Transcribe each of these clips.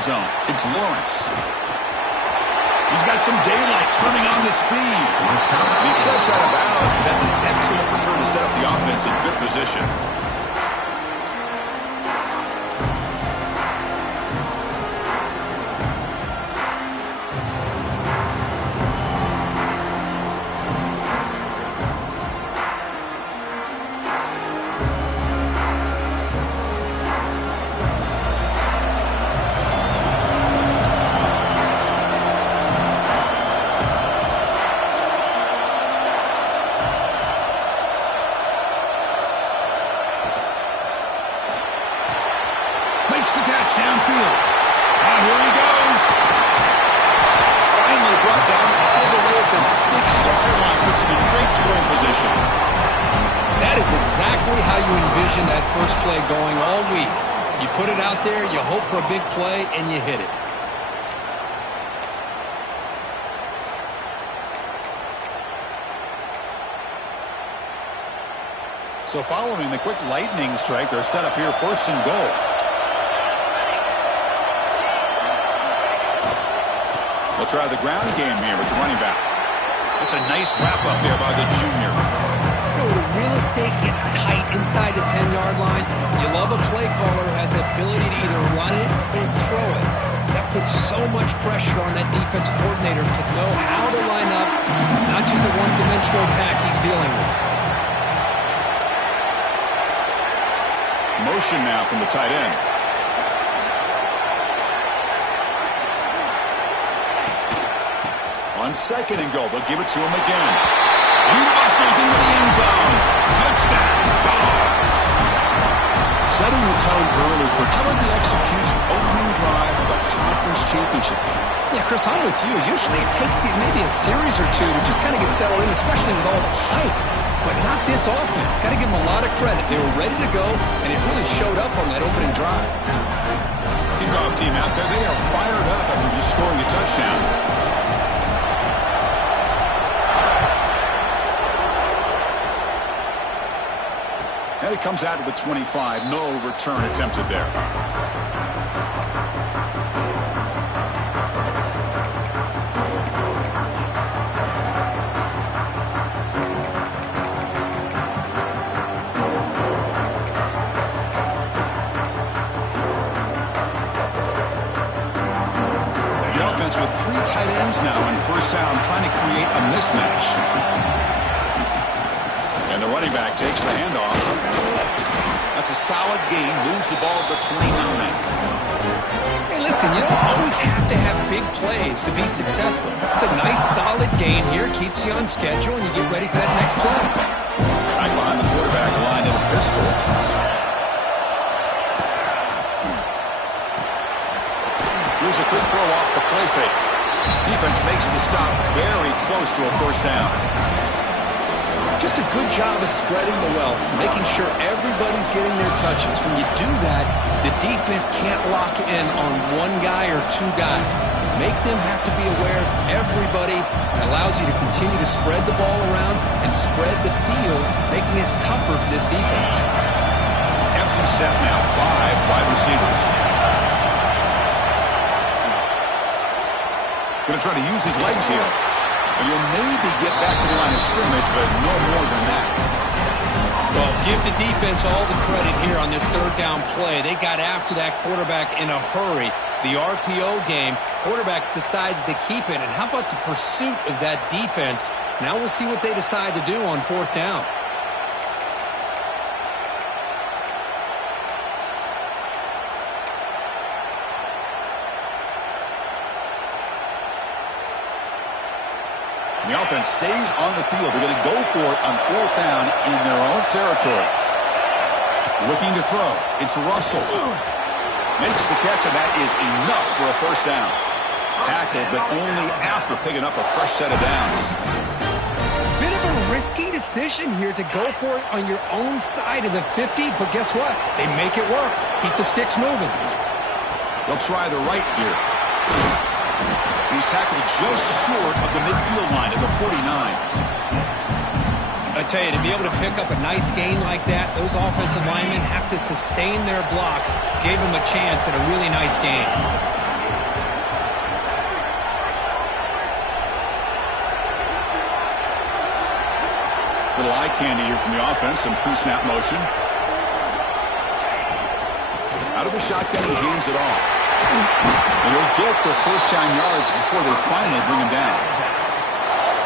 end zone. It's Lawrence. He's got some daylight turning on the speed. He steps out of bounds, but that's an excellent return to set up the offense in good position. Makes the catch downfield. And here he goes. Finally brought down all the way at the 6-yard line. Puts him in great scoring position. That is exactly how you envision that first play going all week. You put it out there, you hope for a big play, and you hit it. So following the quick lightning strike, they're set up here first and goal. They'll try the ground game here with the running back. It's a nice wrap-up there by the junior. You know, the real estate gets tight inside the 10-yard line. You love a play caller who has the ability to either run it or throw it. That puts so much pressure on that defensive coordinator to know how to line up. It's not just a one-dimensional attack he's dealing with. Motion now from the tight end. On second and goal, they'll give it to him again. He muscles into the end zone. Touchdown, Dogs. Setting the tone early for how about the execution, opening drive of a conference championship game. Yeah, Chris, I'm with you. Usually it takes you maybe a series or two to just kind of get settled in, especially with all the hype. But not this offense. Got to give them a lot of credit. They were ready to go, and it really showed up on that opening drive. Kickoff team out there, they are fired up after just scoring a touchdown. And it comes out to the 25. No return attempted there. The offense with 3 tight ends now on first down, trying to create a mismatch. And the running back takes the handoff. That's a solid gain. Moves the ball to the 29. Hey, listen, you don't always have to have big plays to be successful. It's a nice, solid gain here. Keeps you on schedule, and you get ready for that next play. Right behind the quarterback, lined in a pistol. Here's a quick throw off the play fake. Defense makes the stop very close to a first down. Just a good job of spreading the wealth, making sure everybody's getting their touches. When you do that, the defense can't lock in on one guy or 2 guys. Make them have to be aware of everybody. It allows you to continue to spread the ball around and spread the field, making it tougher for this defense. Empty set now, 5 wide receivers. Going to try to use his legs here. You'll maybe get back to the line of scrimmage, but no more than that. Well, give the defense all the credit here on this third down play. They got after that quarterback in a hurry. The RPO game, quarterback decides to keep it. And how about the pursuit of that defense? Now we'll see what they decide to do on fourth down. The offense stays on the field. They're going to go for it on fourth down in their own territory. Looking to throw. It's Russell. Makes the catch, and that is enough for a first down. Tackled, but only after picking up a fresh set of downs. Bit of a risky decision here to go for it on your own side of the 50, but guess what? They make it work. Keep the sticks moving. They'll try the right here. He's tackled just short of the midfield line at the 49. I tell you, to be able to pick up a nice gain like that, those offensive linemen have to sustain their blocks. Gave him a chance at a really nice game. Little eye candy here from the offense. Some pre-snap motion. Out of the shotgun, he hands it off. And he'll get the first-down yards before they finally bring him down.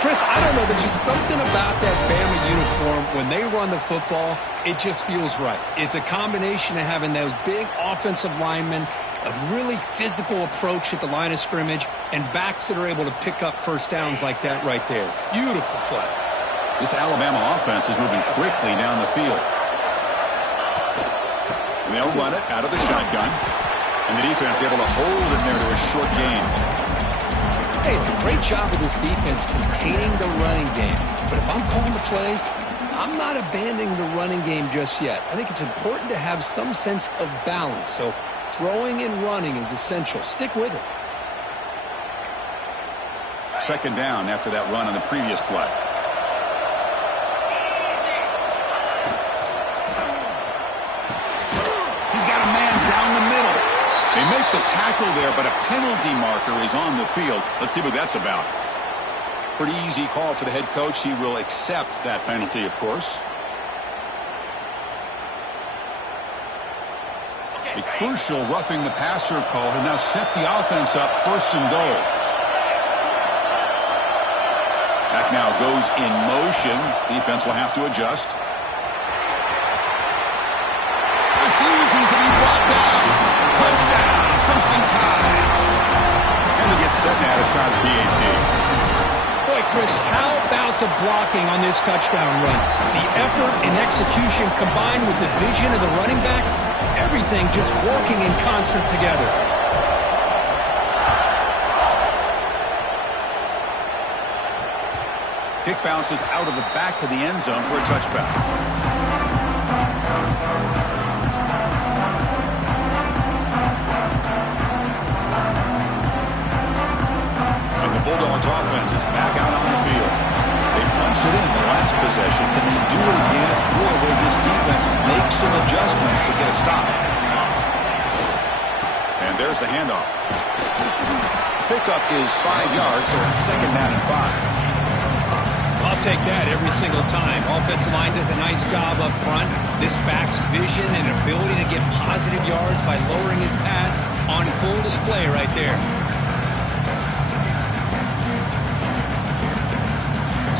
Chris, I don't know. There's just something about that Bama uniform. When they run the football, it just feels right. It's a combination of having those big offensive linemen, a really physical approach at the line of scrimmage, and backs that are able to pick up first downs like that right there. Beautiful play. This Alabama offense is moving quickly down the field. They'll run it out of the shotgun. And the defense able to hold in there to a short gain. Hey, it's a great job of this defense containing the running game. But if I'm calling the plays, I'm not abandoning the running game just yet. I think it's important to have some sense of balance. So throwing and running is essential. Stick with it. Second down after that run on the previous play. He's got a man down the middle. They make the tackle there, but a penalty marker is on the field. Let's see what that's about. Pretty easy call for the head coach. He will accept that penalty, of course. A crucial roughing the passer call has now set the offense up first and goal. Back now goes in motion. Defense will have to adjust. Refusing to be brought down. Touchdown, Crimson Tide. And they get set now to try the PAT. Boy, Chris, how about the blocking on this touchdown run? The effort and execution combined with the vision of the running back, everything just working in concert together. Kick bounces out of the back of the end zone for a touchback. Bulldogs offense is back out on the field. They punched it in the last possession. Can they do it again? Or will this defense make some adjustments to get a stop? And there's the handoff. Pickup is 5 yards, so it's second down and 5. I'll take that every single time. Offensive line does a nice job up front. This back's vision and ability to get positive yards by lowering his pads on full display right there.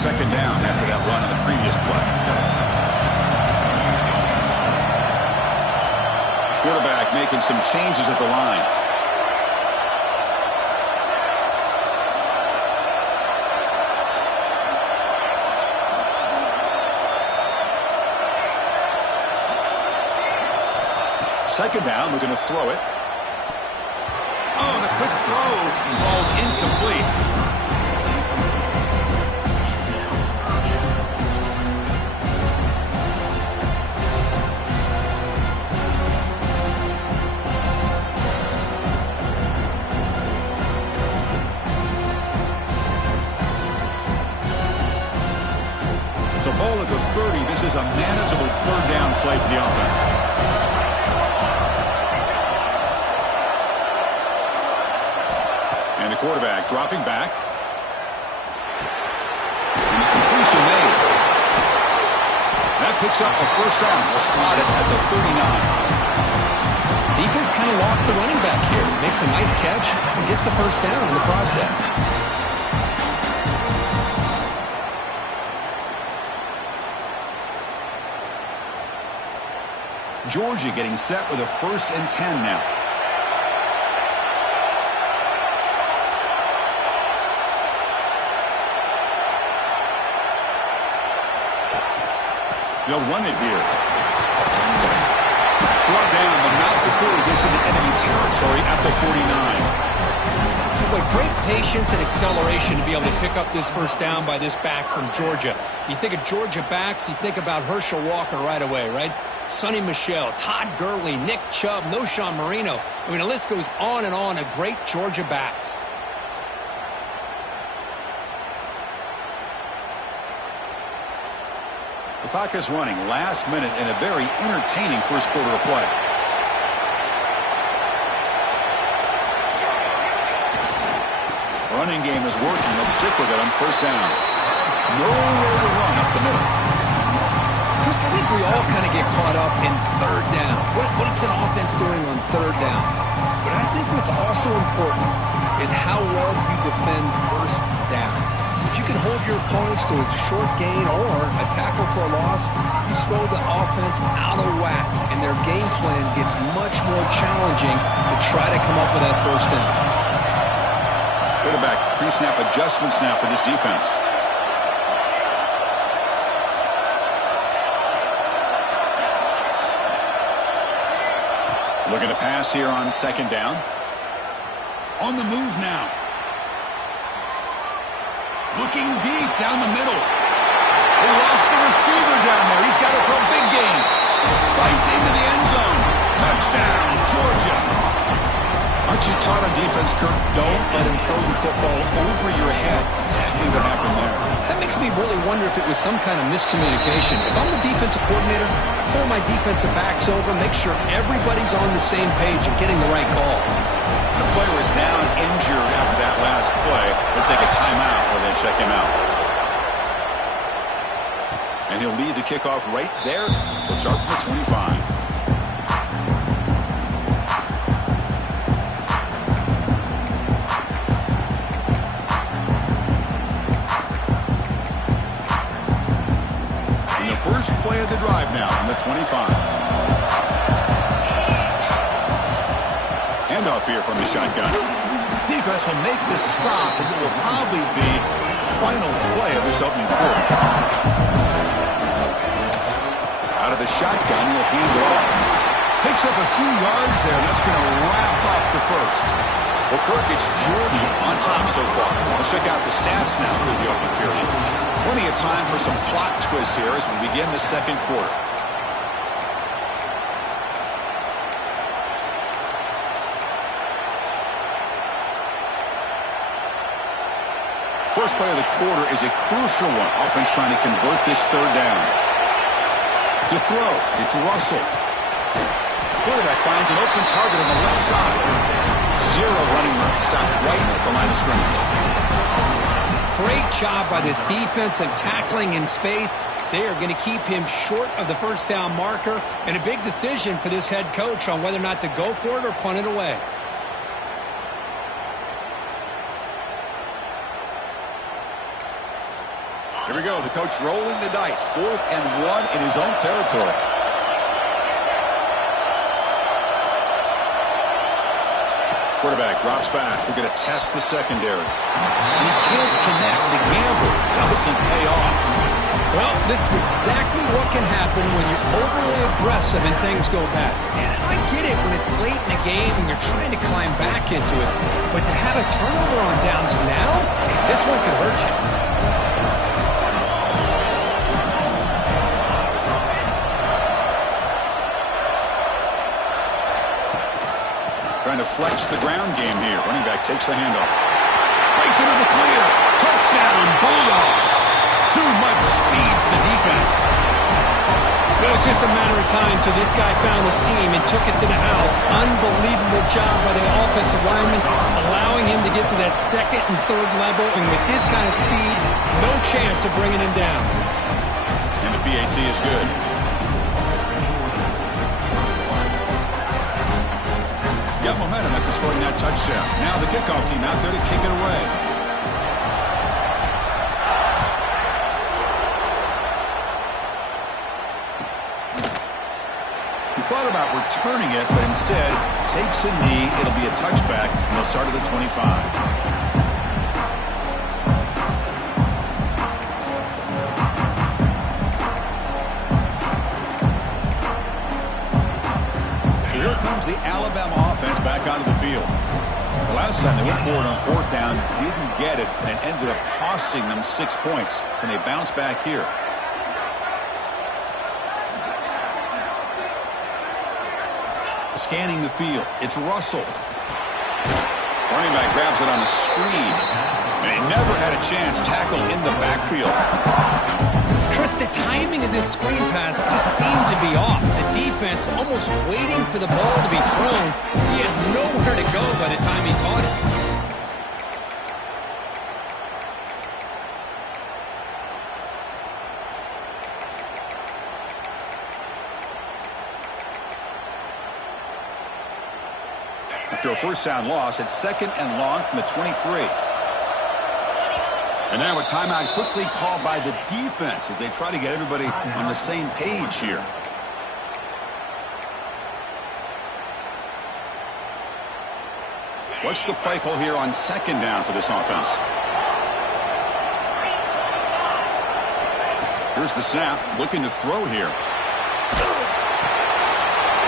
Second down after that run on the previous play. Quarterback making some changes at the line. Second down, we're going to throw it. Oh, the quick throw falls incomplete. So ball at the 30. This is a manageable third down play for the offense. And the quarterback dropping back. And the completion made. That picks up a first down. We'll spot it at the 39. Defense kind of lost the running back here. Makes a nice catch and gets the first down in the process. Georgia getting set with a 1st and 10 now. They'll run it here. Brought down, but not before he gets into enemy territory at the 49. Boy, great patience and acceleration to be able to pick up this first down by this back from Georgia. You think of Georgia backs, you think about Herschel Walker right away, right? Sonny Michel, Todd Gurley, Nick Chubb, Noshawn Marino. I mean, the list goes on and on of great Georgia backs. The clock is running last minute in a very entertaining first quarter of play. Running game is working. They'll stick with it on first down. Nowhere to run up the middle. Chris, I think we all kind of get caught up in third down. What's an offense doing on third down? But I think what's also important is how well you defend first down. If you can hold your opponents to a short gain or a tackle for a loss, you throw the offense out of whack, and their game plan gets much more challenging to try to come up with that first down. Quarterback pre-snap adjustments now for this defense. Looking to pass here on second down. On the move now. Looking deep down the middle. They lost the receiver down there. He's got it for a big gain. Fights into the end zone. Touchdown, Georgia. Aren't you taught on defense, Kirk? Don't let him throw the football over your head. Exactly what happened there. That makes me really wonder if it was some kind of miscommunication. If I'm the defensive coordinator, I pull my defensive backs over, make sure everybody's on the same page and getting the right call. The player was down injured after that last play. Let's take a timeout or then check him out. And he'll lead the kickoff right there. We'll start from the 25. First play of the drive now on the 25. Handoff here from the shotgun. Defense will make the stop, and it will probably be the final play of this opening quarter. Out of the shotgun, he'll hand it off. Picks up a few yards there, and that's going to wrap up the first. Well, Kirk, it's Georgia on top so far. Let's check out the stats now for the opening period. Plenty of time for some plot twists here as we begin the second quarter. First play of the quarter is a crucial one. Offense trying to convert this third down. To throw, it's Russell. Quarterback finds an open target on the left side. Zero running room. Stopped right at the line of scrimmage. Great job by this defensive tackling in space. They are going to keep him short of the first down marker, and a big decision for this head coach on whether or not to go for it or punt it away. Here we go. The coach rolling the dice. 4th and 1 in his own territory. Quarterback drops back. We're going to test the secondary. And he can't connect. The gamble doesn't pay off. Well, this is exactly what can happen when you're overly aggressive and things go bad. And I get it when it's late in the game and you're trying to climb back into it. But to have a turnover on downs now, man, this one could hurt you. Trying to flex the ground game here. Running back takes the handoff. Breaks into the clear. Touchdown, Bulldogs. Too much speed for the defense. It was just a matter of time till this guy found the seam and took it to the house. Unbelievable job by the offensive lineman, allowing him to get to that second and third level. And with his kind of speed, no chance of bringing him down. And the PAT is good. Got momentum after scoring that touchdown. Now the kickoff team out there to kick it away. He thought about returning it, but instead takes a knee. It'll be a touchback, and they'll start at the 25. Here comes the Alabama offense back onto the field. The last time they went forward on 4th down, didn't get it, and it ended up costing them 6 points. And they bounce back here. Scanning the field, it's Russell. Running back grabs it on a screen. And he never had a chance. Tackle in the backfield. Chris, the timing of this screen pass just seemed to be off. The defense almost waiting for the ball to be thrown. He had nowhere to go by the time he caught it. after a first down loss at 2nd and long from the 23. And now a timeout quickly called by the defense as they try to get everybody on the same page here. What's the play call here on 2nd down for this offense? Here's the snap, looking to throw here.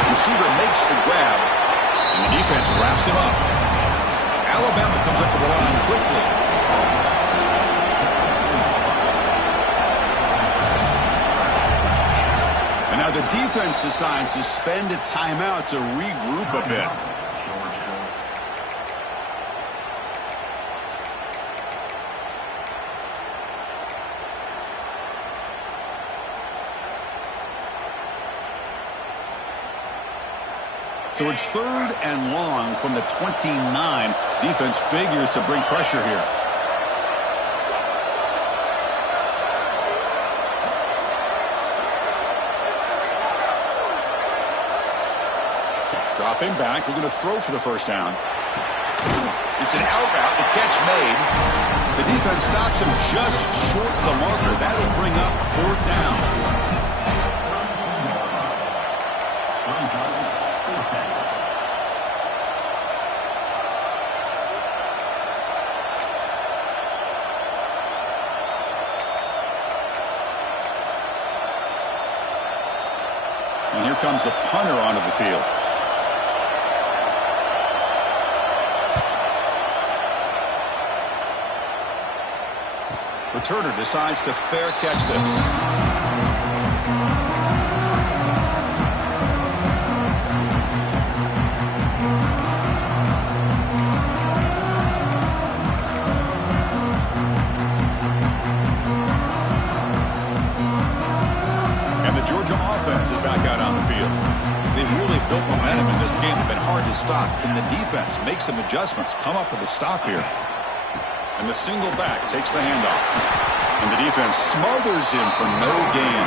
Receiver makes the grab, and the defense wraps him up. Alabama comes up to the line quickly. And now the defense decides to spend a timeout to regroup a bit. So it's 3rd and long from the 29. Defense figures to bring pressure here. Dropping back. We're going to throw for the first down. It's an out route. The catch made. The defense stops him just short of the marker. That'll bring up 4th down. And here comes the punter onto the field. Returner decides to fair catch this. Is back out on the field. They've really built momentum in this game. It's been hard to stop. Can the defense make some adjustments, come up with a stop here? And the single back takes the handoff. And the defense smothers him for no gain.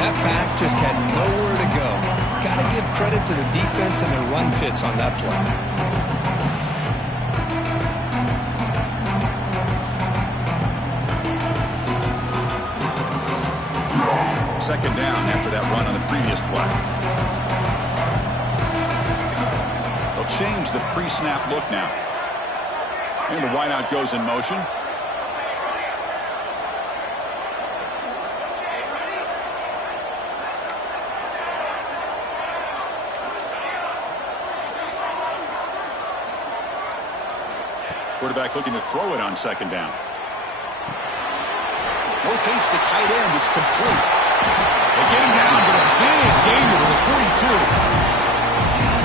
That back just had nowhere to go. Got to give credit to the defense and their run fits on that play. 2nd down after that run on the previous play. They'll change the pre-snap look now. And the wideout goes in motion. Quarterback looking to throw it on 2nd down. Locates the tight end. It's complete. They get him down, but a big gainer to the 42.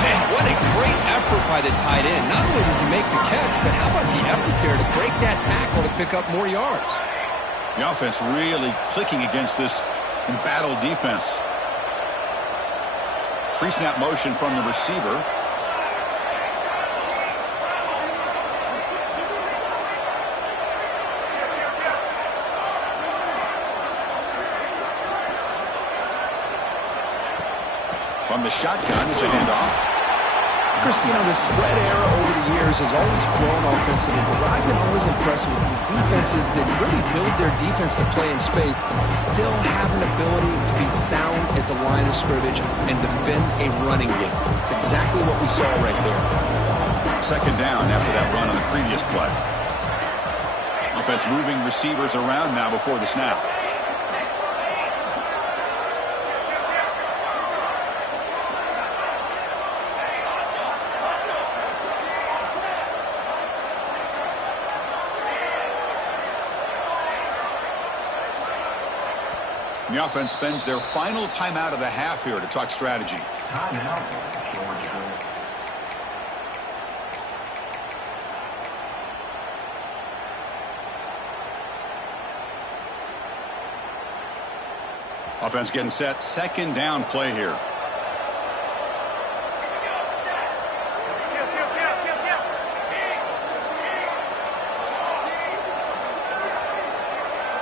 Man, what a great effort by the tight end. Not only does he make the catch, but how about the effort there to break that tackle to pick up more yards? The offense really clicking against this embattled defense. Pre-snap motion from the receiver. From the shotgun, it's a handoff. Chris, you know, the spread era over the years has always grown offensively, but what I've been always impressed with defenses that really build their defense to play in space still have an ability to be sound at the line of scrimmage and defend a running game. It's exactly what we saw right there. 2nd down after that run on the previous play. Offense moving receivers around now before the snap. The offense spends their final timeout of the half here to talk strategy. Timeout, Georgia. Offense getting set. 2nd down play here.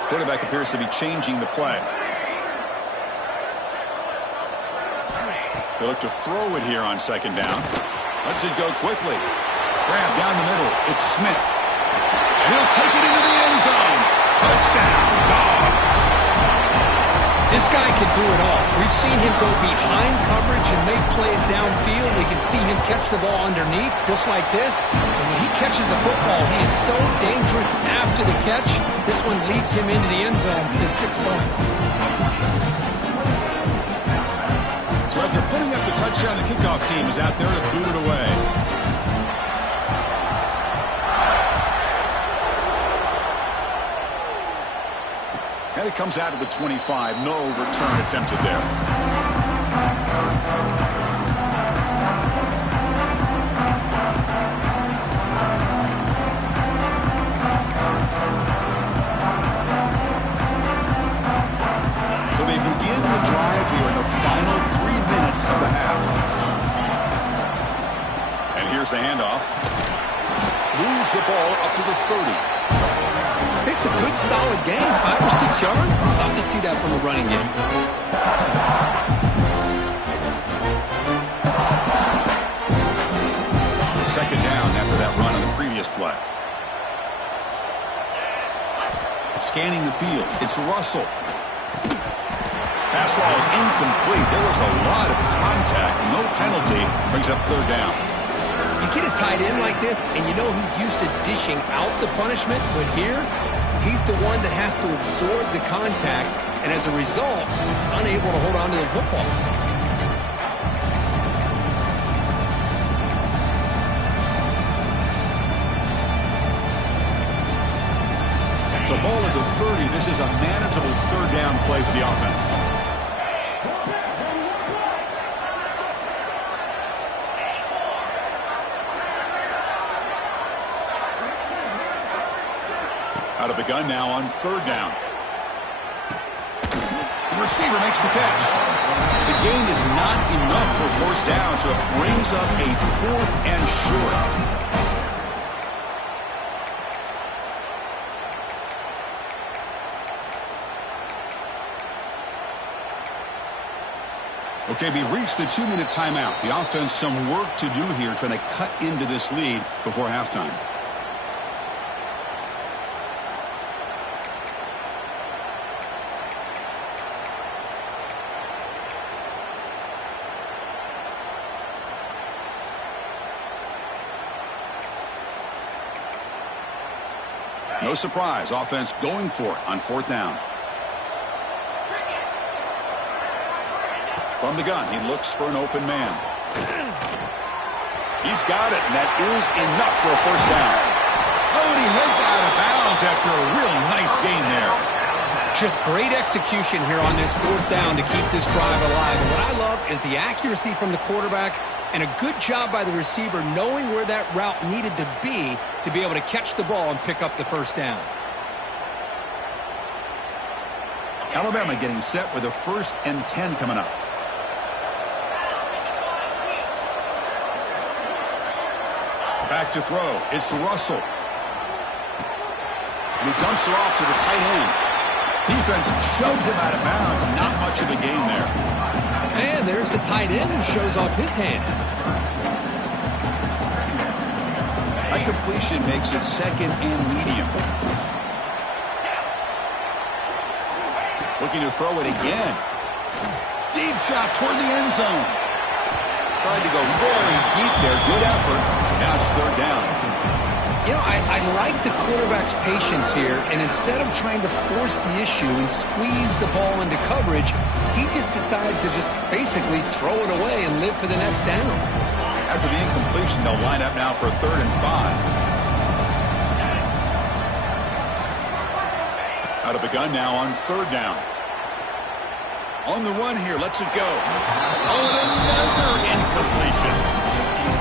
Quarterback appears to be changing the play. They look to throw it here on 2nd down. Lets it go quickly. Grab down the middle. It's Smith. And he'll take it into the end zone. Touchdown, Dogs. This guy can do it all. We've seen him go behind coverage and make plays downfield. We can see him catch the ball underneath, just like this. And when he catches the football, he is so dangerous after the catch. This one leads him into the end zone for the 6 points. So after putting up the touchdown, the kickoff team is out there to boot it away. And it comes out of the 25. No return attempted there. So they begin the drive here in the final 3 minutes of the half. And here's the handoff. Moves the ball up to the 30. It's a good, solid game. 5 or 6 yards. Love to see that from a running game. Second down after that run on the previous play. Scanning the field. It's Russell. Pass ball is incomplete. There was a lot of contact. No penalty. Brings up third down. You get a tight end like this, and you know he's used to dishing out the punishment, but here, he's the one that has to absorb the contact, and as a result, he's unable to hold on to the football. So ball at the 30. This is a manageable third down play for the offense. Out of the gun now on third down. The receiver makes the catch. The gain is not enough for first down, so it brings up a 4th and short. Okay, we reached the 2-minute timeout. The offense some work to do here trying to cut into this lead before halftime. No surprise, offense going for it on 4th down. From the gun, he looks for an open man. He's got it, and that is enough for a first down. Oh, and he heads out of bounds after a really nice gain there. Just great execution here on this 4th down to keep this drive alive. And what I love is the accuracy from the quarterback and a good job by the receiver knowing where that route needed to be able to catch the ball and pick up the first down. Alabama getting set with a 1st and 10 coming up. Back to throw. It's Russell. And he dumps it off to the tight end. Defense shoves him out of bounds. Not much of a gain there. And there's the tight end who shows off his hands. That completion makes it 2nd and medium. Looking to throw it again. Deep shot toward the end zone. Tried to go very deep there. Good effort. Now it's third down. You know, I like the quarterback's patience here, and instead of trying to force the issue and squeeze the ball into coverage, he just decides to just basically throw it away and live for the next down. After the incompletion, they'll line up now for 3rd and 5. Out of the gun now on 3rd down. On the run here, lets it go. Oh, and another incompletion.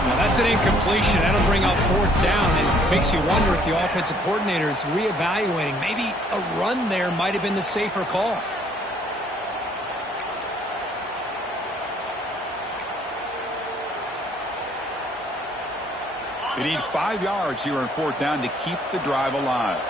Now that's an incompletion. That'll bring up 4th down and makes you wonder if the offensive coordinator is reevaluating. Maybe a run there might have been the safer call. They need 5 yards here on 4th down to keep the drive alive.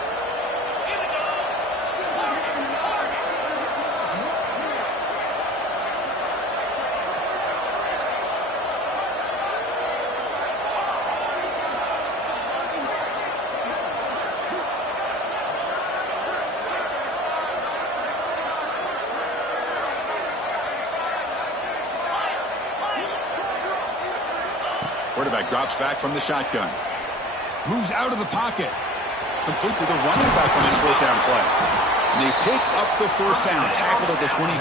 Quarterback drops back from the shotgun. Moves out of the pocket. Complete to the running back on this fourth down play. And they pick up the first down, tackled at the 25.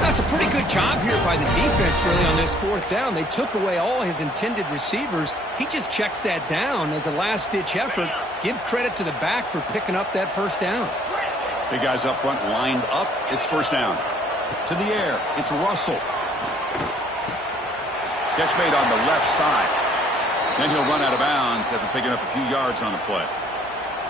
That's a pretty good job here by the defense, really, on this fourth down. They took away all his intended receivers. He just checks that down as a last-ditch effort. Give credit to the back for picking up that first down. Big guys up front lined up. It's first down. To the air. It's Russell. Catch made on the left side. Then he'll run out of bounds after picking up a few yards on the play.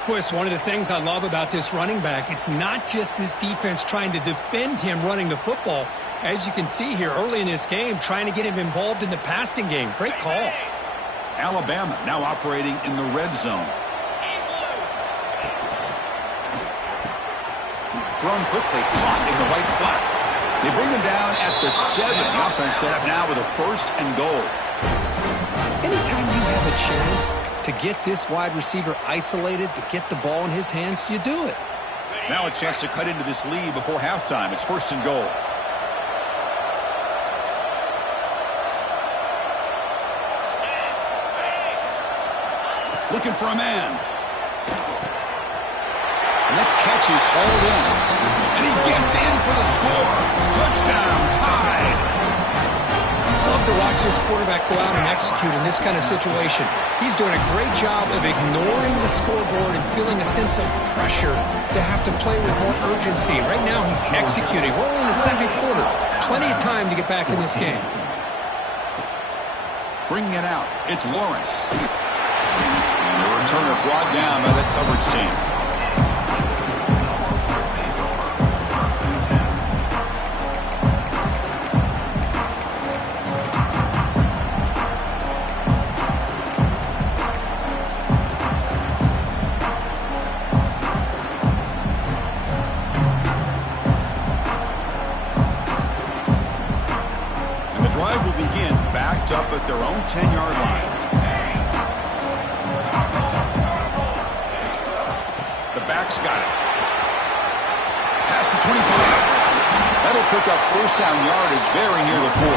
Boy, it's one of the things I love about this running back. It's not just this defense trying to defend him running the football. As you can see here early in this game, trying to get him involved in the passing game. Great call. Alabama now operating in the red zone. Thrown quickly, caught in the right flat. They bring him down at the 7. The offense set up now with a first and goal. Anytime you have a chance to get this wide receiver isolated, to get the ball in his hands, you do it. Now a chance to cut into this lead before halftime. It's first and goal. Looking for a man. And that catch is hauled in. And he gets in for the score. Touchdown, tied. Love to watch this quarterback go out and execute in this kind of situation. He's doing a great job of ignoring the scoreboard and feeling a sense of pressure to have to play with more urgency. Right now he's executing. We're only in the second quarter. Plenty of time to get back in this game. Bringing it out. It's Lawrence. And the returner brought down by the coverage team. Up at their own 10-yard line. The back's got it. Past the 25. That'll pick up first down yardage very near the 40.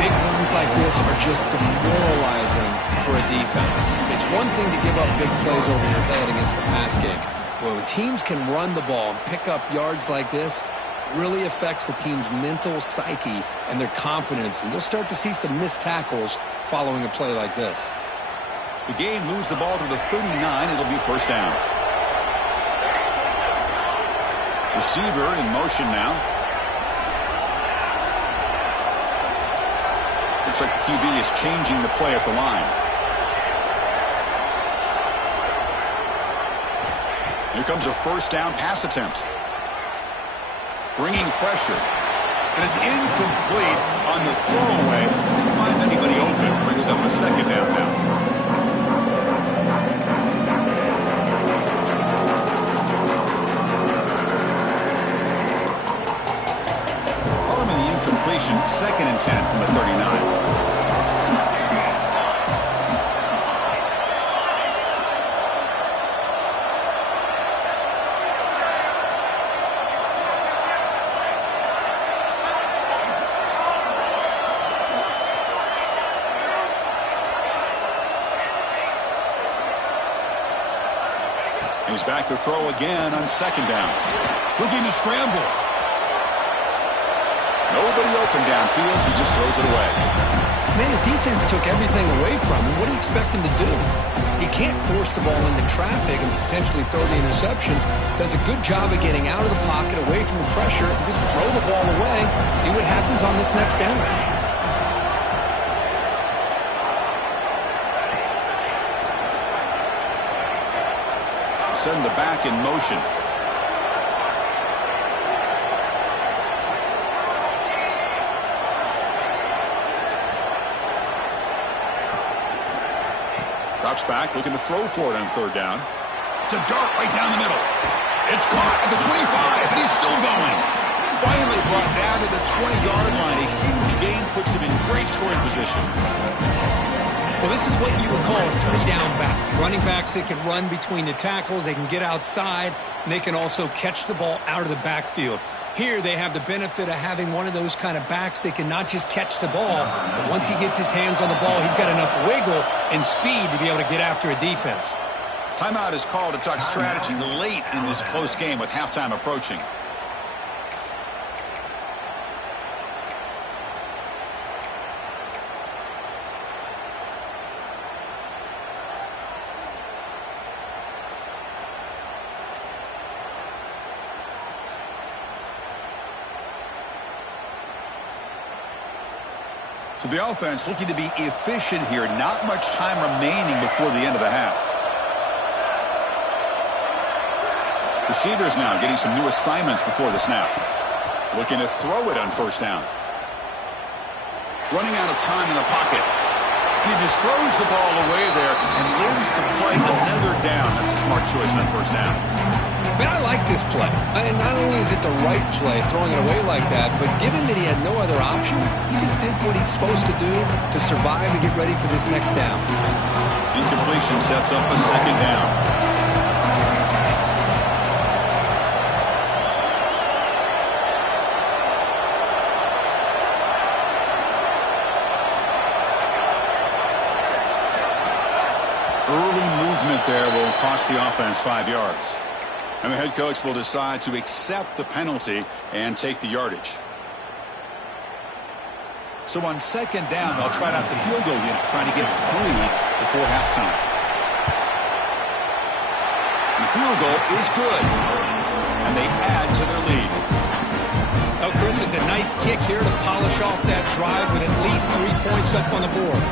Big runs like this are just demoralizing for a defense. It's one thing to give up big plays over your head against the pass game. When teams can run the ball and pick up yards like this, really affects the team's mental psyche and their confidence. And you'll start to see some missed tackles following a play like this. The game moves the ball to the 39. It'll be first down. Receiver in motion now. Looks like the QB is changing the play at the line. Here comes a first down pass attempt. Bringing pressure. And it's incomplete on the throwaway. Didn't find anybody open. Brings up a second down now. Following the incompletion, second and 10 from the 39. He's back to throw again on second down. Looking to scramble. Nobody open downfield. He just throws it away. Man, the defense took everything away from him. What do you expect him to do? He can't force the ball into traffic and potentially throw the interception. Does a good job of getting out of the pocket, away from the pressure, and just throw the ball away. See what happens on this next down. Send the back in motion. Drops back, looking to throw for it on third down. It's a dart right down the middle. It's caught at the 25, and he's still going. Finally brought down to the 20-yard line. A huge gain puts him in great scoring position. Well, this is what you would call a three-down back. Running backs that can run between the tackles, they can get outside, and they can also catch the ball out of the backfield. Here they have the benefit of having one of those kind of backs that can not just catch the ball, but once he gets his hands on the ball, he's got enough wiggle and speed to be able to get after a defense. Timeout is called to talk strategy late in this close game with halftime approaching. So the offense looking to be efficient here. Not much time remaining before the end of the half. Receivers now getting some new assignments before the snap. Looking to throw it on first down. Running out of time in the pocket. And he just throws the ball away there and lives to play another down. That's a smart choice on first down. Man, I like this play. And not only is it the right play, throwing it away like that, but given that he had no other option, he just did what he's supposed to do to survive and get ready for this next down. Incompletion sets up a second down. Early movement there will cost the offense 5 yards. And the head coach will decide to accept the penalty and take the yardage. So on second down, they'll try out the field goal unit, trying to get 3 before halftime. And the field goal is good. And they add to their lead. Oh, Chris, it's a nice kick here to polish off that drive with at least 3 points up on the board.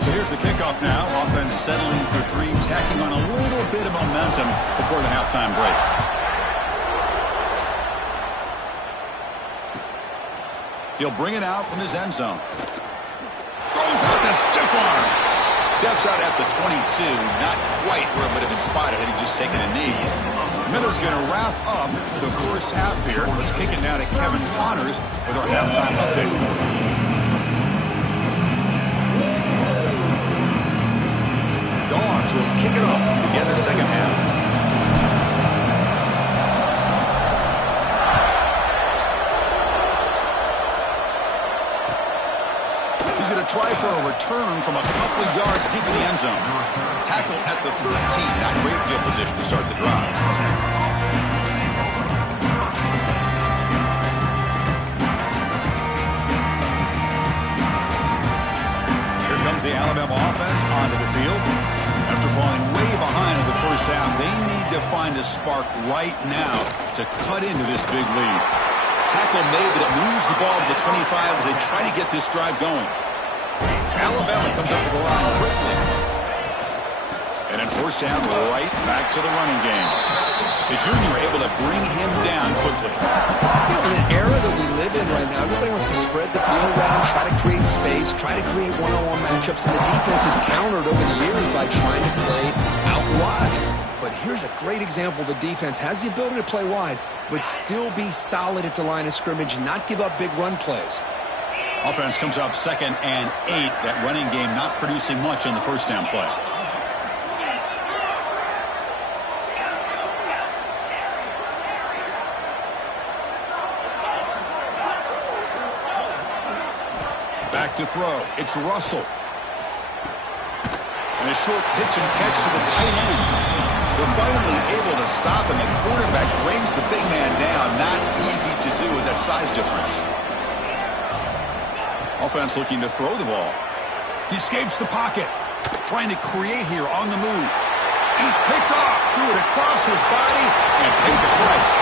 So here's the kickoff now. Offense settling for 3, tacking on a little bit of momentum before the halftime break. He'll bring it out from his end zone. Throws out the stiff arm. Steps out at the 22. Not quite where it would have been spotted had he just taken a knee. Miller's going to wrap up the first half here. Let's kick it now to Kevin Connors with our halftime update. Dogs will kick it off to begin the second half. He's going to try for a return from a couple of yards deep in the end zone. Tackle at the 13. Not great field position to start the drive. The Alabama offense onto the field. After falling way behind in the first half, they need to find a spark right now to cut into this big lead. Tackle made, but it moves the ball to the 25 as they try to get this drive going. Alabama comes up with the line quickly. And in first down, right back to the running game. The junior able to bring him down quickly. You know, in an era that we live in right now, everybody wants to spread the field around, try to create space, try to create one-on-one matchups, and the defense is countered over the years by trying to play out wide. But here's a great example. The defense has the ability to play wide, but still be solid at the line of scrimmage and not give up big run plays. Offense comes up 2nd and 8. That running game not producing much on the first down play. Back to throw. It's Russell. And a short pitch and catch to the tight end. They're finally able to stop him. The quarterback brings the big man down. Not easy to do with that size difference. Offense looking to throw the ball. He escapes the pocket. Trying to create here on the move. And he's picked off. Threw it across his body and paid the price.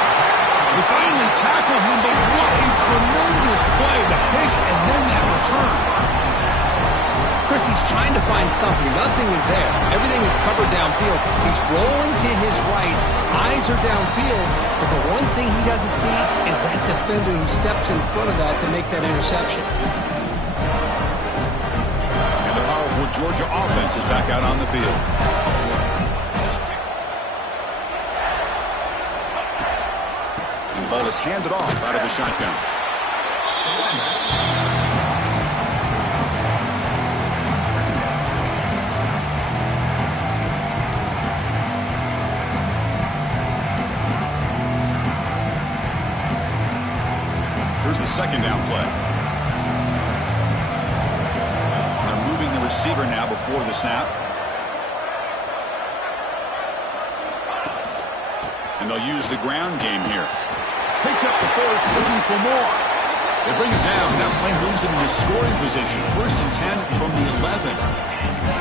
We finally tackle him, but what a tremendous play. The pick and then that return. Chris, he's trying to find something. Nothing is there. Everything is covered downfield. He's rolling to his right. Eyes are downfield. But the one thing he doesn't see is that defender who steps in front of that to make that interception. And the powerful Georgia offense is back out on the field. And the ball is handed off out of the shotgun. Here's the second down play. They're moving the receiver now before the snap. And they'll use the ground game here. Picks up the first, looking for more. They bring it down. That play moves him into scoring position. 1st and 10 from the 11.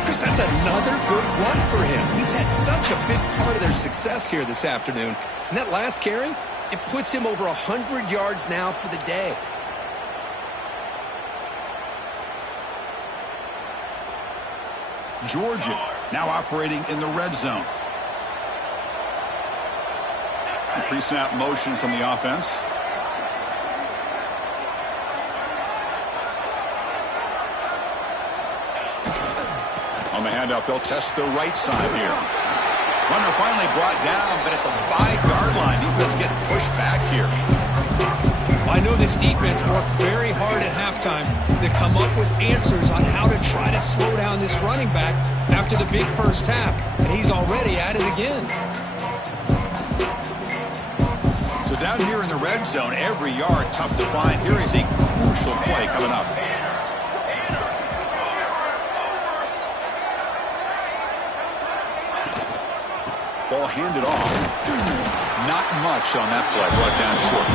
Chris, that's another good run for him. He's had such a big part of their success here this afternoon. And that last carry, it puts him over 100 yards now for the day. Georgia now operating in the red zone. Pre-snap motion from the offense. On the handoff, they'll test the right side here. Runner finally brought down, but at the 5-yard line, defense getting pushed back here. I know this defense worked very hard at halftime to come up with answers on how to try to slow down this running back after the big first half, and he's already at it again. So down here in the red zone, every yard tough to find. Here is a crucial play coming up. Ball handed off. Not much on that play. Brought down short.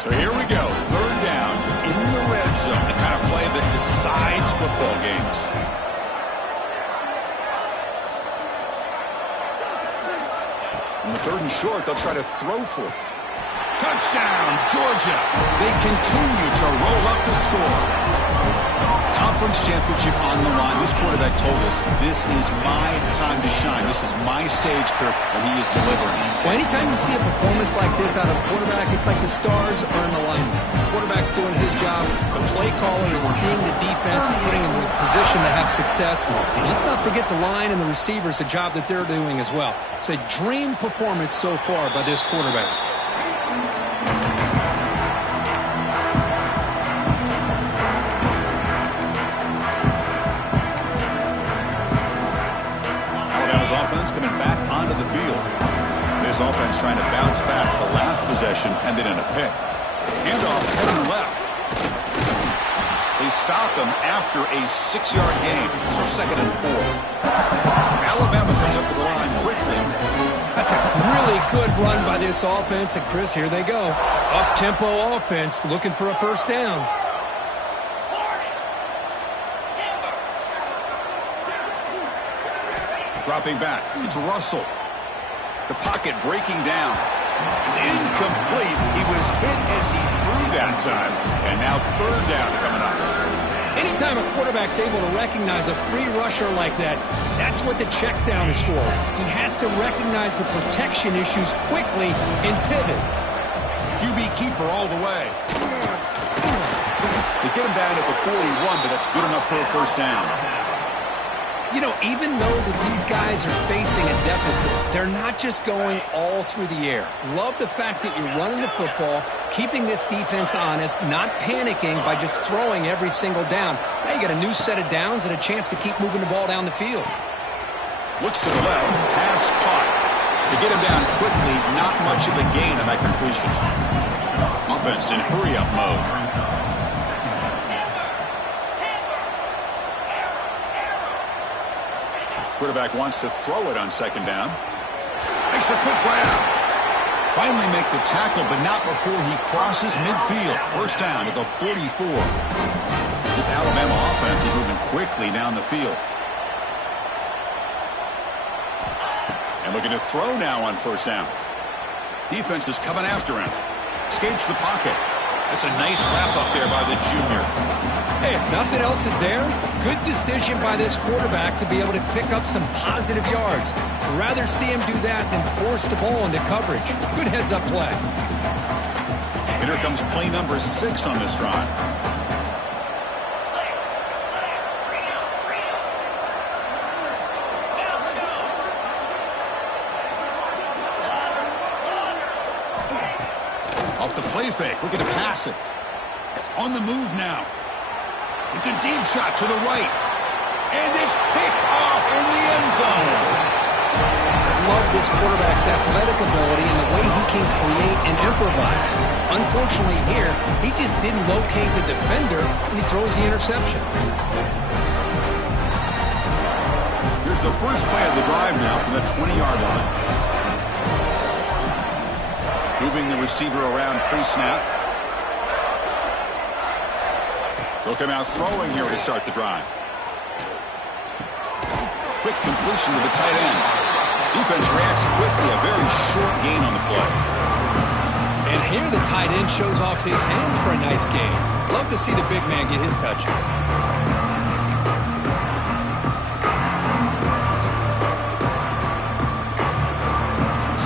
So here we go. 3rd down in the red zone. The kind of play that decides football games. On the 3rd and short, they'll try to throw for it. Touchdown, Georgia. They continue to roll up the score. Conference championship on the line. This quarterback told us, this is my time to shine. This is my stage, Kirk, and he is delivering. Well, anytime you see a performance like this out of a quarterback, it's like the stars are in alignment. The quarterback's doing his job. The play caller is seeing the defense and putting him in a position to have success. And let's not forget the line and the receivers, the job that they're doing as well. It's a dream performance so far by this quarterback. Offense coming back onto the field. This offense trying to bounce back the last possession and then in a pick. Handoff heading left. They stop him after a 6-yard gain. So 2nd and 4. Alabama comes up to the line quickly. That's a really good run by this offense. And Chris, here they go. Up-tempo offense looking for a 1st down. Dropping back. It's Russell. The pocket breaking down. It's incomplete. He was hit as he threw that time. And now 3rd down coming up. Anytime a quarterback's able to recognize a free rusher like that, that's what the check down is for. He has to recognize the protection issues quickly and pivot. QB keeper all the way. They get him down at the 41, but that's good enough for a 1st down. You know, even though that these guys are facing a deficit, they're not just going all through the air. Love the fact that you're running the football, keeping this defense honest, not panicking by just throwing every single down. Now you got a new set of downs and a chance to keep moving the ball down the field. Looks to the left, pass caught. To get him down quickly, not much of a gain on that completion. Offense in hurry-up mode. Quarterback wants to throw it on 2nd down. Makes a quick grab. Finally make the tackle, but not before he crosses midfield. 1st down at the 44. This Alabama offense is moving quickly down the field. And looking to throw now on 1st down. Defense is coming after him. Escapes the pocket. That's a nice wrap up there by the junior. Hey, if nothing else is there, good decision by this quarterback to be able to pick up some positive yards. I'd rather see him do that than force the ball into coverage. Good heads-up play. And here comes play number 6 on this drive. Off the play fake, looking to pass it. On the move now. It's a deep shot to the right. And it's picked off in the end zone. I love this quarterback's athletic ability and the way he can create and improvise. Unfortunately here, he just didn't locate the defender and he throws the interception. Here's the first play of the drive now from the 20-yard line. Moving the receiver around pre-snap. They'll come out throwing here to start the drive. Quick completion to the tight end. Defense reacts quickly. A very short gain on the play. And here the tight end shows off his hands for a nice gain. Love to see the big man get his touches.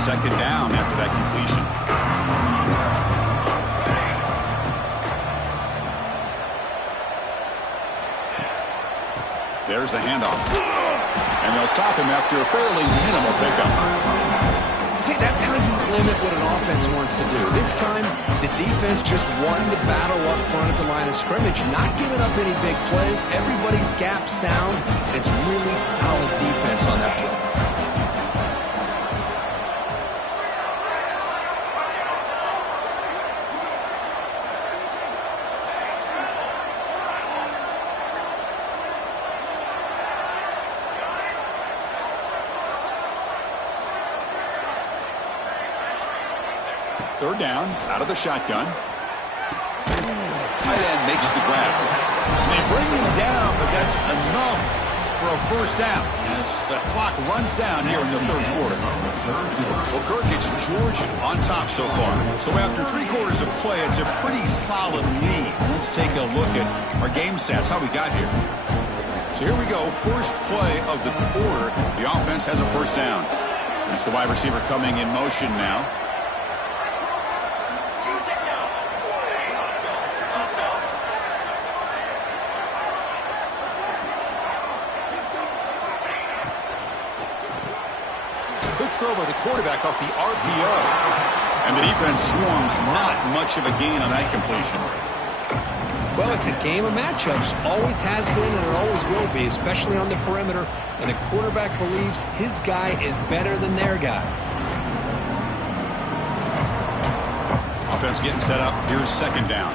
Second down after that completion. There's the handoff. And they'll stop him after a fairly minimal pickup. See, that's how you limit what an offense wants to do. This time, the defense just won the battle up front at the line of scrimmage, not giving up any big plays. Everybody's gap sound. It's really solid defense on that play. Third down, out of the shotgun. Tight end makes the grab. They bring him down, but that's enough for a first down as the clock runs down here in the third quarter. Well, Kirk, it's Georgia on top so far. So after 3 quarters of play, it's a pretty solid lead. Let's take a look at our game stats, how we got here. So here we go, first play of the quarter. The offense has a first down. That's the wide receiver coming in motion now. Throw by the quarterback off the RPO. And the defense swarms, not much of a gain on that completion. Well, it's a game of matchups. Always has been and it always will be, especially on the perimeter. And the quarterback believes his guy is better than their guy. Offense getting set up. Here's second down.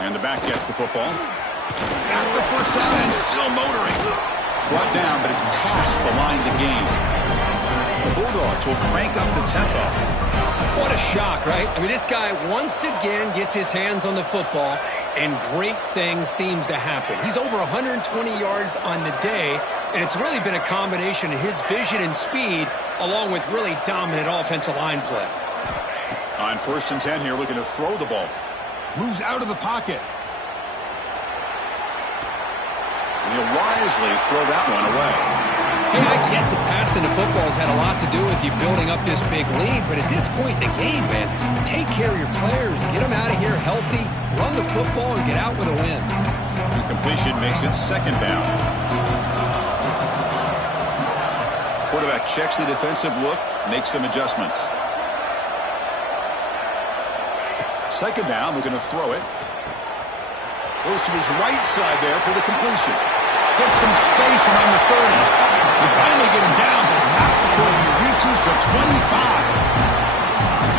And the back gets the football. Got the first down and still motoring. Brought down, but it's past the line to gain. The Bulldogs will crank up the tempo. What a shock, right? I mean, this guy once again gets his hands on the football, and great things seems to happen. He's over 120 yards on the day, and it's really been a combination of his vision and speed, along with really dominant offensive line play. On 1st and 10 here, looking to throw the ball. Moves out of the pocket. And he'll wisely throw that one away. Hey, I get that passing the football has had a lot to do with you building up this big lead, but at this point in the game, man, take care of your players. Get them out of here healthy, run the football, and get out with a win. And completion makes it second down. Quarterback checks the defensive look, makes some adjustments. Second down, we're going to throw it. Goes to his right side there for the completion. Gets some space around the 30. We finally get him down, but not before he reaches the 25.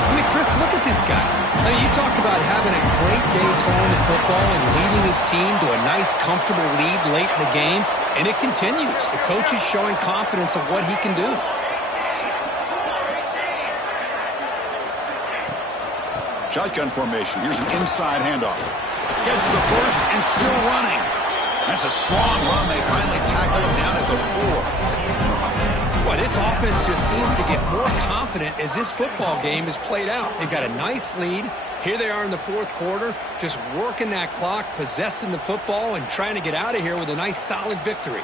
I mean, Chris, look at this guy. I mean, you talk about having a great day throwing the football and leading his team to a nice, comfortable lead late in the game, and it continues. The coach is showing confidence of what he can do. Shotgun formation. Here's an inside handoff. Gets the first and still running. That's a strong run. They finally tackle him down at the 4. Well, this offense just seems to get more confident as this football game is played out. They've got a nice lead. Here they are in the 4th quarter, just working that clock, possessing the football, and trying to get out of here with a nice, solid victory.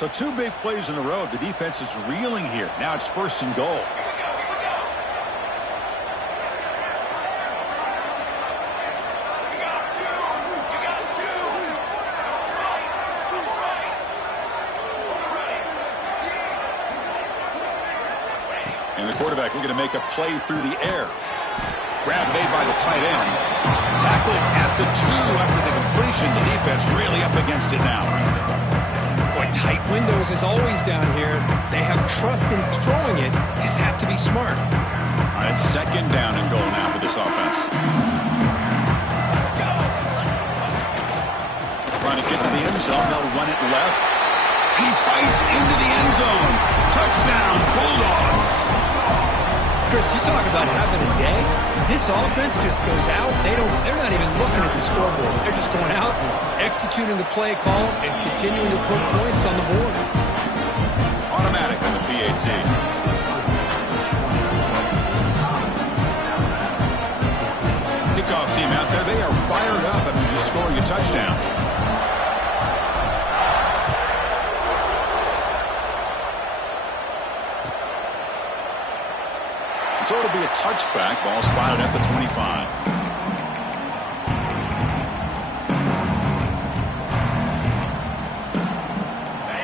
So 2 big plays in a row. The defense is reeling here. Now it's 1st and goal. And the quarterback looking to make a play through the air. Grab made by the tight end. Tackle at the 2 after the completion. The defense really up against it now. Boy, tight windows is always down here. They have trust in throwing it. You just have to be smart. All right, 2nd down and goal now for this offense. Trying to get to the end zone. They'll run it left. And he fights into the end zone. Touchdown, Bulldogs. Chris, you talk about having a day. This offense just goes out. They're not even looking at the scoreboard. They're just going out and executing the play call and continuing to put points on the board. Automatic on the PAT. Kickoff team out there. They are fired up after just scoring a touchdown. So it'll be a touchback. Ball spotted at the 25.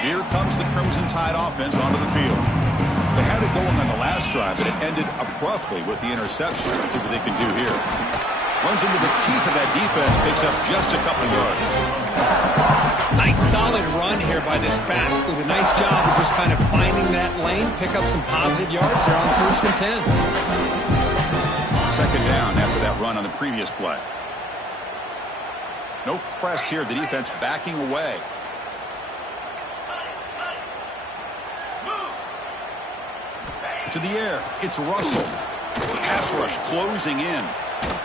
Here comes the Crimson Tide offense onto the field. They had it going on the last drive, but it ended abruptly with the interception. Let's see what they can do here. Runs into the teeth of that defense, picks up just a couple yards. Nice solid run here by this back. Did a nice job of just kind of finding that lane, pick up some positive yards. They're on 1st and 10. 2nd down after that run on the previous play. No press here. The defense backing away. To the air. It's Russell. Pass rush closing in.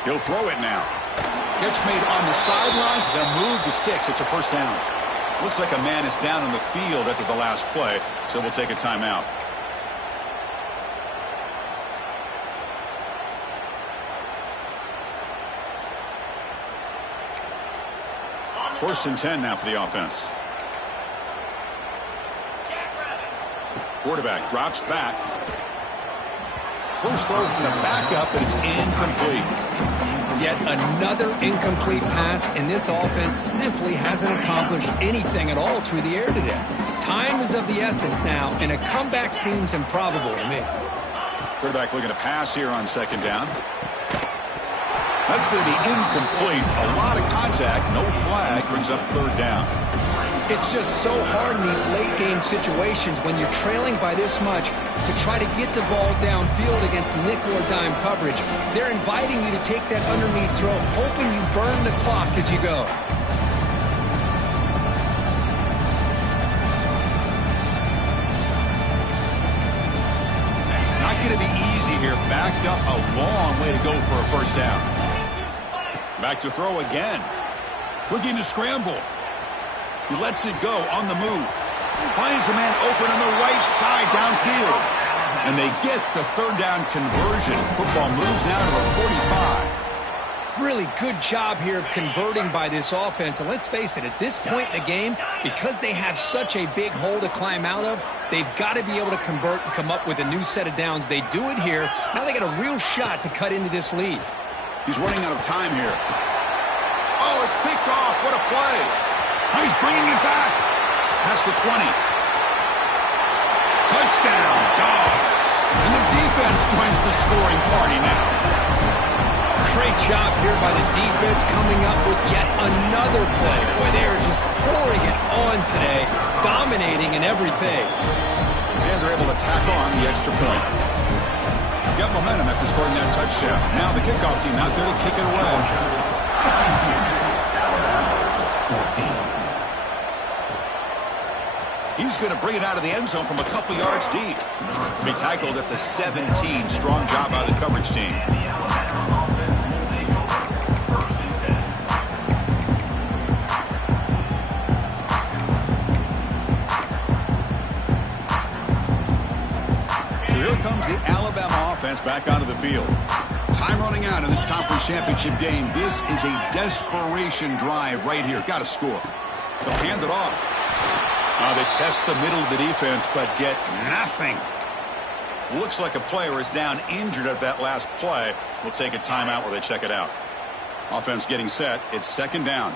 He'll throw it now. Catch made on the sidelines. They'll move the sticks. It's a 1st down. Looks like a man is down on the field after the last play, so we'll take a timeout. First and 10 now for the offense. Quarterback drops back. First throw from the backup, and it's incomplete. Yet another incomplete pass, and this offense simply hasn't accomplished anything at all through the air today. Time is of the essence now, and a comeback seems improbable to me. Quarterback looking to pass here on 2nd down. That's going to be incomplete. A lot of contact, no flag, brings up 3rd down. It's just so hard in these late-game situations when you're trailing by this much to try to get the ball downfield against nickel or dime coverage. They're inviting you to take that underneath throw, hoping you burn the clock as you go. Not going to be easy here. Backed up a long way to go for a 1st down. Back to throw again. Looking to scramble. He lets it go on the move. Finds a man open on the right side downfield. And they get the 3rd down conversion. Football moves now to the 45. Really good job here of converting by this offense. And let's face it, at this point in the game, because they have such a big hole to climb out of, they've got to be able to convert and come up with a new set of downs. They do it here. Now they got a real shot to cut into this lead. He's running out of time here. Oh, it's picked off. What a play. He's bringing it back. That's the 20. Touchdown, Dogs. And the defense joins the scoring party now. Great job here by the defense coming up with yet another play. Boy, they are just pouring it on today, dominating in every phase. And they're able to tack on the extra point. Got momentum after scoring that touchdown. Now the kickoff team out there to kick it away. He's going to bring it out of the end zone from a couple yards deep. Be tackled at the 17. Strong job by the coverage team. Here comes the Alabama offense back onto the field. Time running out in this conference championship game. This is a desperation drive right here. Got to score. They'll hand it off. They test the middle of the defense, but get nothing. Looks like a player is down injured at that last play. We'll take a timeout where they check it out. Offense getting set. It's second down.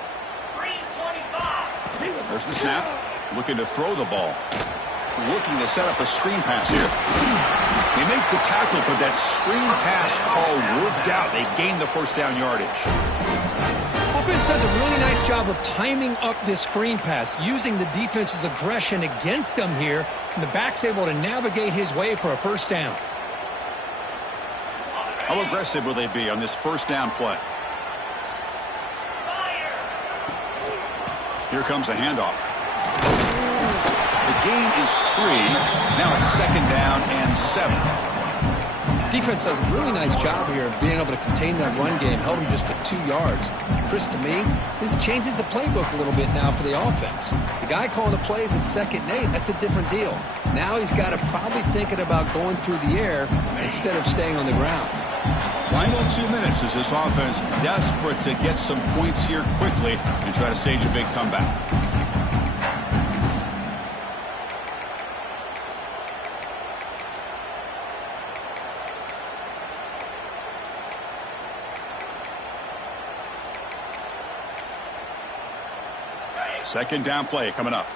There's the snap. Looking to throw the ball. Looking to set up a screen pass here. They make the tackle, but that screen pass call worked out. They gained the first down yardage. Offense does a really nice job of timing up this screen pass, using the defense's aggression against them here, and the back's able to navigate his way for a first down. How aggressive will they be on this first down play? Here comes the handoff. The gain is 3. Now it's second down and 7. Defense does a really nice job here of being able to contain that run game, held him just to 2 yards. Chris, to me, this changes the playbook a little bit now for the offense. The guy calling the plays at 2nd and 8, that's a different deal. Now he's got to probably thinking about going through the air instead of staying on the ground. Final 2 minutes as this offense desperate to get some points here quickly and try to stage a big comeback. Second down play coming up.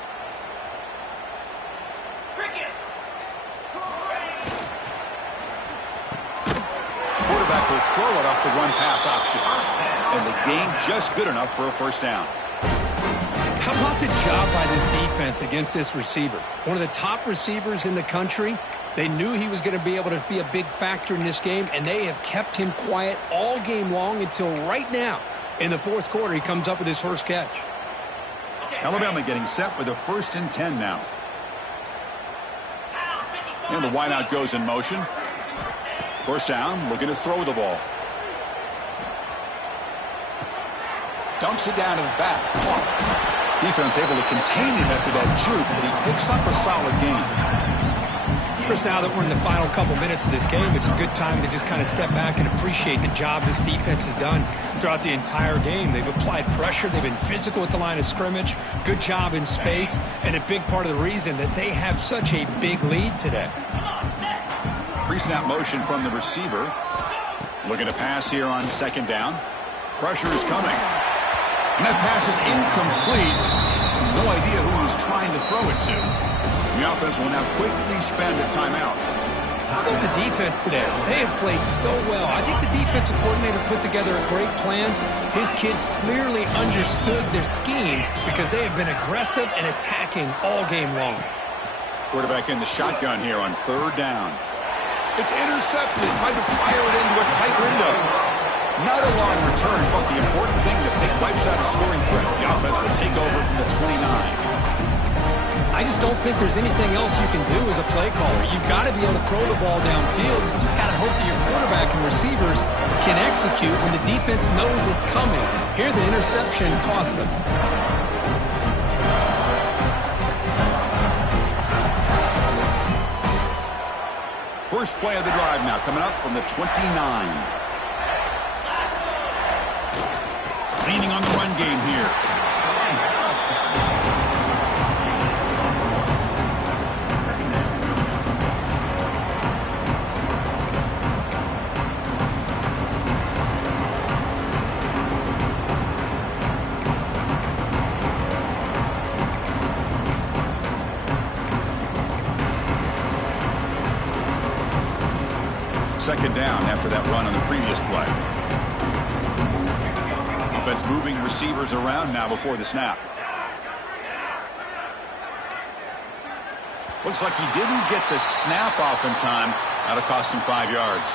Quarterback will throw it off the run pass option. And the gain just good enough for a first down. How about the job by this defense against this receiver? One of the top receivers in the country. They knew he was going to be able to be a big factor in this game, and they have kept him quiet all game long until right now. In the 4th quarter, he comes up with his first catch. Alabama getting set with a 1st and 10 now. And the wideout goes in motion. First down, looking to throw the ball. Dumps it down to the back. Defense able to contain him after that juke, but he picks up a solid gain. Chris, now that we're in the final couple minutes of this game, it's a good time to just kind of step back and appreciate the job this defense has done throughout the entire game. They've applied pressure. They've been physical at the line of scrimmage. Good job in space, and a big part of the reason that they have such a big lead today. Pre-snap motion from the receiver. Looking to pass here on second down. Pressure is coming. And that pass is incomplete. No idea who he's trying to throw it to. The offense will now quickly spend a timeout. How about the defense today? They have played so well. I think the defensive coordinator put together a great plan. His kids clearly understood their scheme because they have been aggressive and attacking all game long. Quarterback in the shotgun here on 3rd down. It's intercepted. Tried to fire it into a tight window. Not a long return, but the important thing that they wipes out a scoring threat. The offense will take over from the 29. I just don't think there's anything else you can do as a play caller. You've got to be able to throw the ball downfield. You just got to hope that your quarterback and receivers can execute when the defense knows it's coming. Here, the interception cost them. First play of the drive now coming up from the 29. Leaning on the run game here. Second down after that run on the previous play. Offense moving receivers around now before the snap. Looks like he didn't get the snap off in time. That'll cost him 5 yards.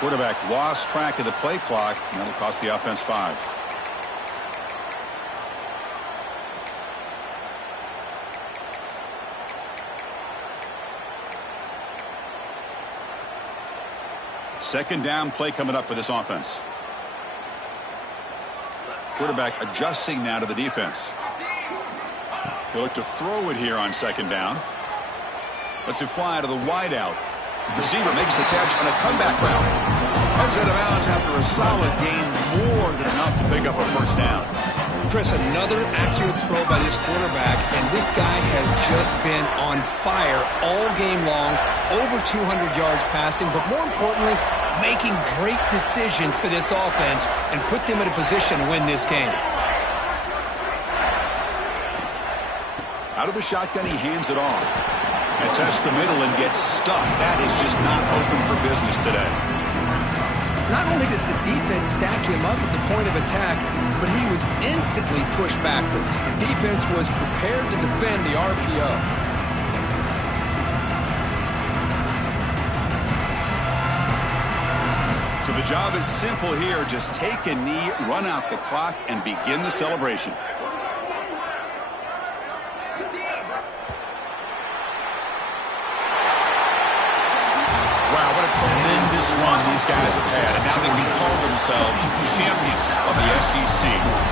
Quarterback lost track of the play clock. And that'll cost the offense 5. Second down play coming up for this offense. Quarterback adjusting now to the defense. He'll look to throw it here on second down. Lets it fly to the wideout. Receiver makes the catch on a comeback route. Comes out of bounds after a solid gain, more than enough to pick up a first down. Chris, another accurate throw by this quarterback, and this guy has just been on fire all game long, over 200 yards passing, but more importantly, making great decisions for this offense and put them in a position to win this game. Out of the shotgun, he hands it off. And tests the middle and gets stuck. That is just not open for business today. Not only does the defense stack him up at the point of attack, but he was instantly pushed backwards. The defense was prepared to defend the RPO. So the job is simple here. Just take a knee, run out the clock, and begin the celebration. Wow, what a tremendous run these guys have had. And now they can call themselves champions of the SEC.